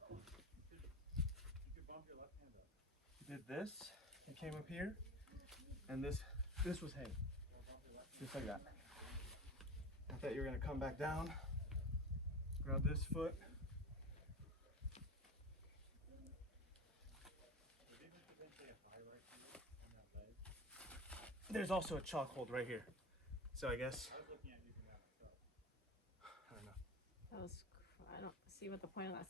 Yeah. You could bump your left hand up. Did this, it came up here, and this was hay. Just like that. I thought you were gonna come back down, grab this foot. There's also a chalk hold right here. So I guess, I was looking at using that myself. I don't know. That was. I don't see what the point of that